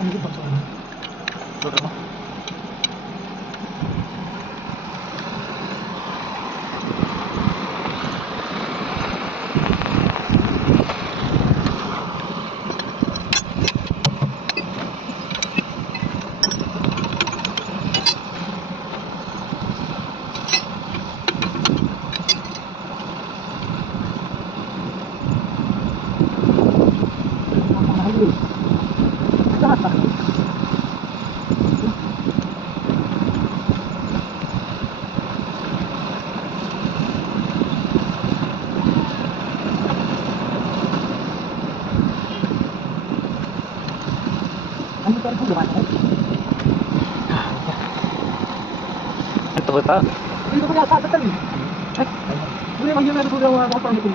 Ito ba? Dito ko sa tali. Boleh manggil aku sudah apa gitu.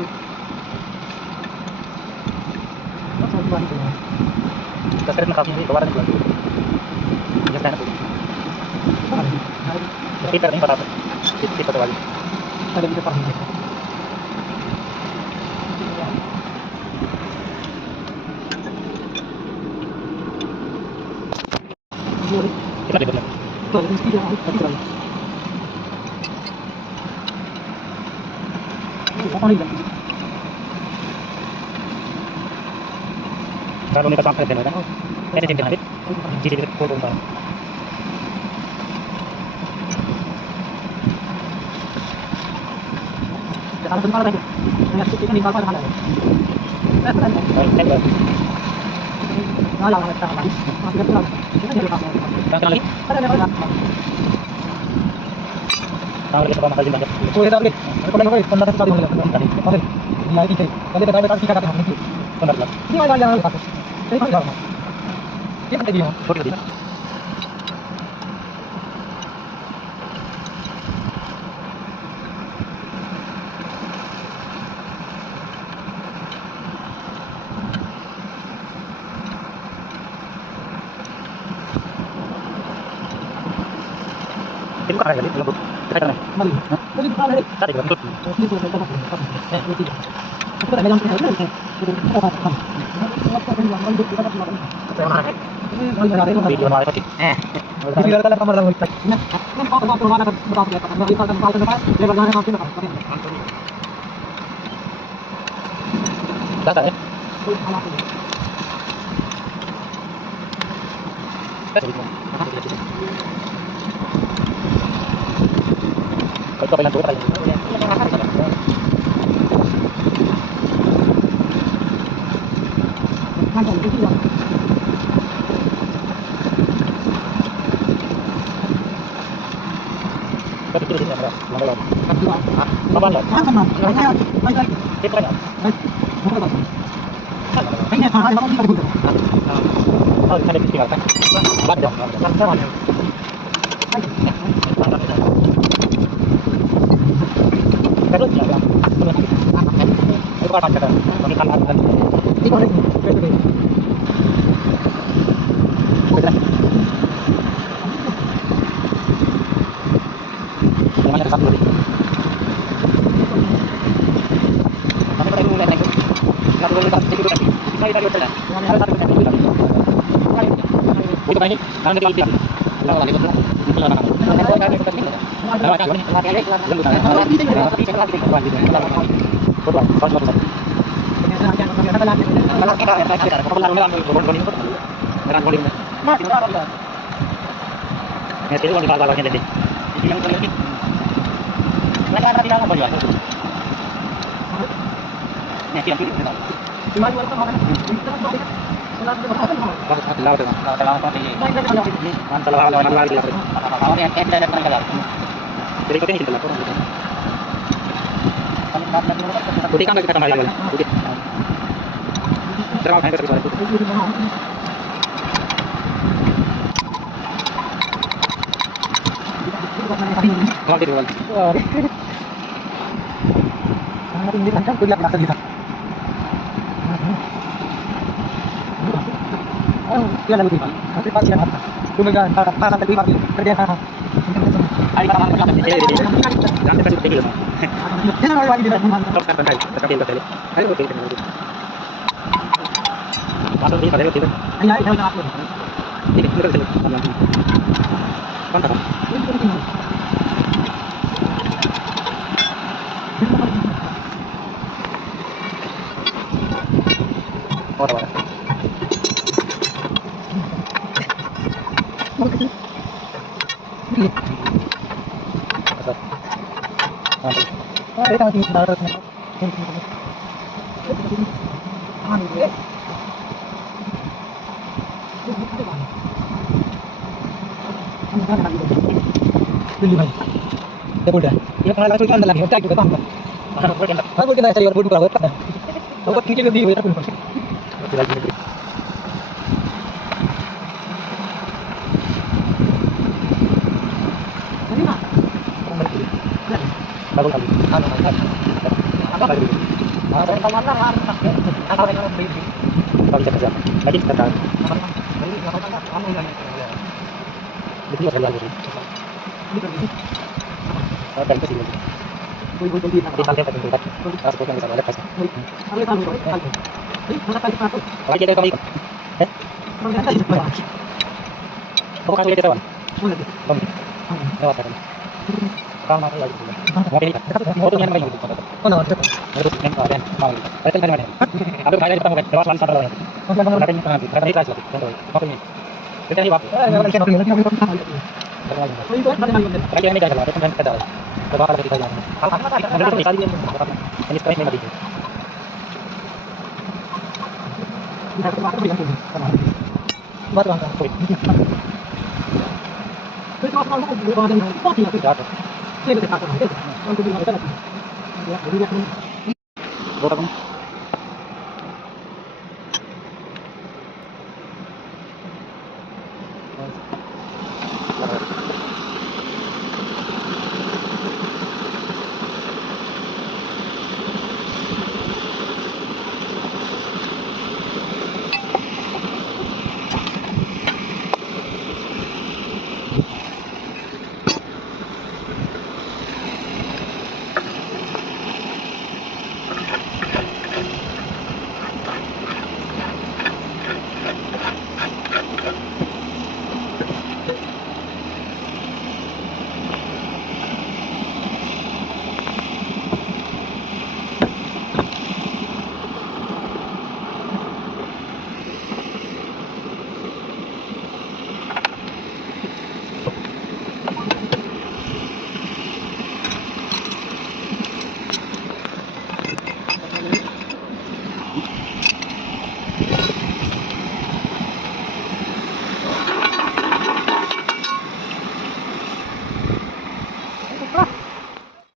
Kita sekarang nakapin dito, kawaran ko lang. Just na po. Kita rin patapos. Kita tawag. Ada kita paham. Kita di benar. Betul, mesti dia betul. Apa lagi? Kalau ni kasama din na. Pwede din natin. Hindi din ko ba. Kalau tempat lagi. Yang kita ni kalau ada. Nah, yang kita lagi. Masih ada lagi. Kita jadi apa? Kita lagi. Ada lagi. Kalau kita pakai banyak. So kita lagi. Kalau lagi pandang sekali boleh. Oke. Nah, ini sih. Kalau kita dapat kita kata ini. Benar lah. Ini ada yang pakai. Saya pakai apa? Kita tadi ya. Sorry tadi. Itu kan kali lembut. Kita kan. Mari. Jadi kita lihat. Tadi kan betul. Ini tuh kita pakai. Ini tidak. Kita ada yang kita lihat. Kita pakai. Video na ito. Hindi lang talaga kamar lang ito. Ini pa pa wala ka berapa ya? Kalau kita kan kalau depan, dia bagaimana nanti nak. Data eh. Kalau kailan tuh tayo. Macam itu ya. Kasi tuloy din naman. Mga Kedua. Kapan lang? Sama. Baik. Ito na. Baik. Ini hal yang kita butuh. Oh, ada di sini kan. Bad dong. Sama. Terus ya. Itu kan ada. Kami kan ada. Itu lagi. Betul. Yang ada satu lagi. Kami perlu mulai lagi. Enggak perlu kita jadi lagi. Kita dari hotel. Ada satu hotel lagi. Itu kan ini, kan dari Alpia. Kita lagi betul. Kita lagi. Ada kan? Jadi kau ini tidak putih kan kita tambah lagi putih. Terang kan kita putih. Kalau tidak lagi. Sangat tinggi kan kuliah masa kita. Dia lalu tiba. Tapi pasti kan apa? Kemudian para terima kerja sama. Ay ka mga kapatid. Dami pa tigil mo. Yan ang lagi dito. Top ka tayo. Sa kapil tayo. Ay okay na. Pasok dito tayo dito. Ay, ay, ay, Ini kita bisa lihat. Pantas. Oh, tahu. Asal. Ah, kita tinggal taruh sini. Ah, ini. Beli bang. Ya udah. Ya kalau langsung kan lagi, kita juga tambah. Aku kita cari orang buka web. Aku tinggal di web pun. Masih lagi negeri. Tadi mah. Baru kali. Anu, Apa lagi? ada yang tahu mana kan? Ada yang beli. Kalau bisa kerja. Lagi kita tahu. Beli apa kan? Anu yang Jadi harus lagi. Dan itu sih. beli. Di santai tapi tidak. Harus bukan bisa ada pas. Ada tahu. Mana kali satu? Lagi kita kami ikut. Mana kali satu? Bukan sulit kita wan. Mana? Kami. Lewat kan. Kalau mau lagi. Mau pilih. Mau tuh yang main gitu. Oh, no, ada. Terus yang ada mau. Ada kan mana? Ada kaya di pertama kan. Lewat sana lagi. Ada yang tengah. Ada yang kelas lagi. Contoh. Mau ini. Kita ini waktu. Lagi ini gagal. Itu kan kita tahu. Coba kalau kita jalan. Ada tuh sekali ini sekarang memang gitu. Batu angkat. Itu kalau mau buat yang pasti ya kita. Kita tak tahu. Kalau kita ada. Ya, jadi Bukan.